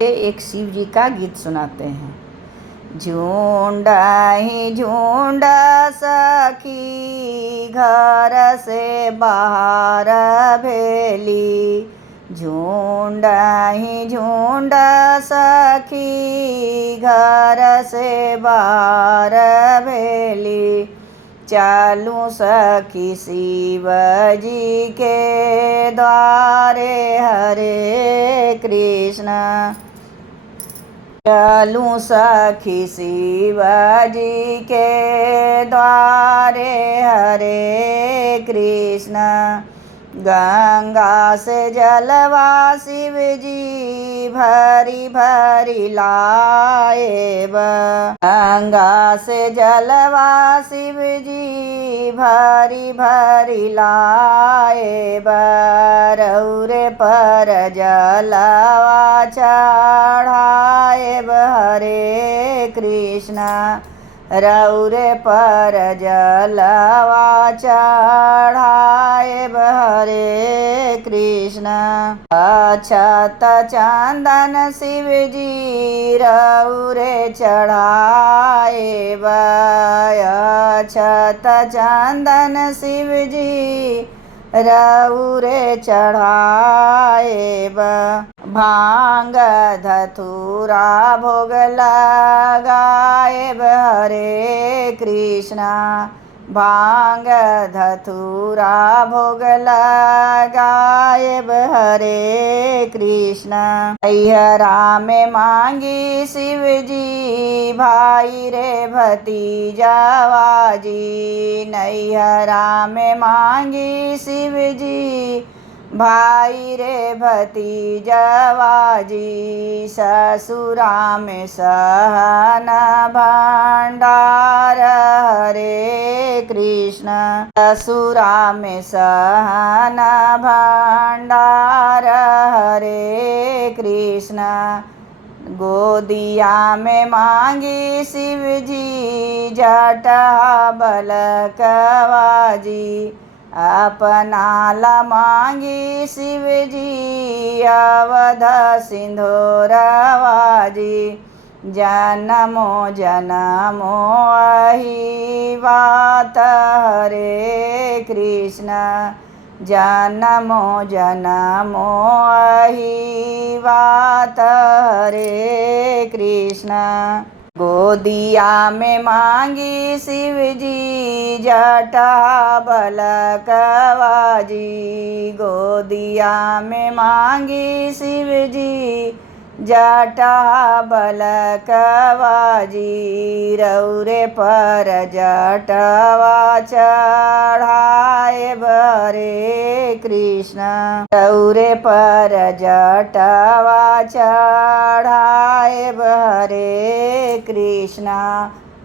एक शिव जी का गीत सुनाते हैं। झुंडा ही झुंडा सखी घर से बाहर भेली, झुंडा ही झुंडा सखी घर से बाहर भेली। चालू सखी शिव जी के द्वारे हरे कृष्ण, चलूं सखी शिव जी के द्वारे हरे कृष्ण। गंगा से जलवा शिव जी भरी भरी लाए, गंगा से जलवा शिव जी भरी भरी लाए। रौरे पर जलवा चढ़ाए हरे कृष्ण, रौरे पर जलवा चढ़ाए हरे कृष्ण। अक्षत चंदन शिव जी रौरे चढ़ाए, अक्षत चंदन शिव जी रौरे चढ़ाए। भांग धतूरा भोग लगाए हरे कृष्णा, भांग धतूरा भोग लगाए हरे कृष्णा। नैहरा में मांगी शिव जी भाई रे भतीजावा जी, नैहरा में मांगी शिव जी भाई रे भतीजावा जी। ससुरा में सहन भंडार हरे कृष्ण, ससुरा में सहन भंडार हरे कृष्ण। गोदिया में मांगी शिव जी जटा बलकवा जी, अपना ला मांगी शिव जी अवध सिंधोरवा जी। जन्मो जन्मो अहि बात हरे कृष्ण, जन्मो जन्मो अहि बात हरे कृष्ण। गोदिया में मांगी शिव जी जटा बलकवा जी, गोदिया में मांगी शिव जी जटा बलकवा जी। रौरे पर जटवा चढ़ाए हरे कृष्ण, रौरे पर जटवा चढ़ाए हरे कृष्ण।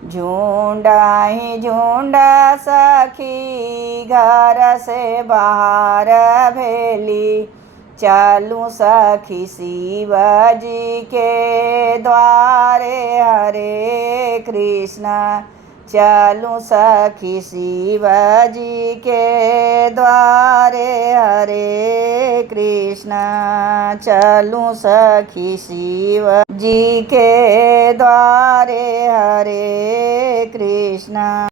झुंडा ही झुंडा सखी घर से बाहर भेली, चलूं सखी शिव जी के द्वारे हरे कृष्ण, चलूं सखी शिव जी के द्वारे हरे कृष्ण, चलूं सखी शिव जी के द्वारे हरे कृष्ण।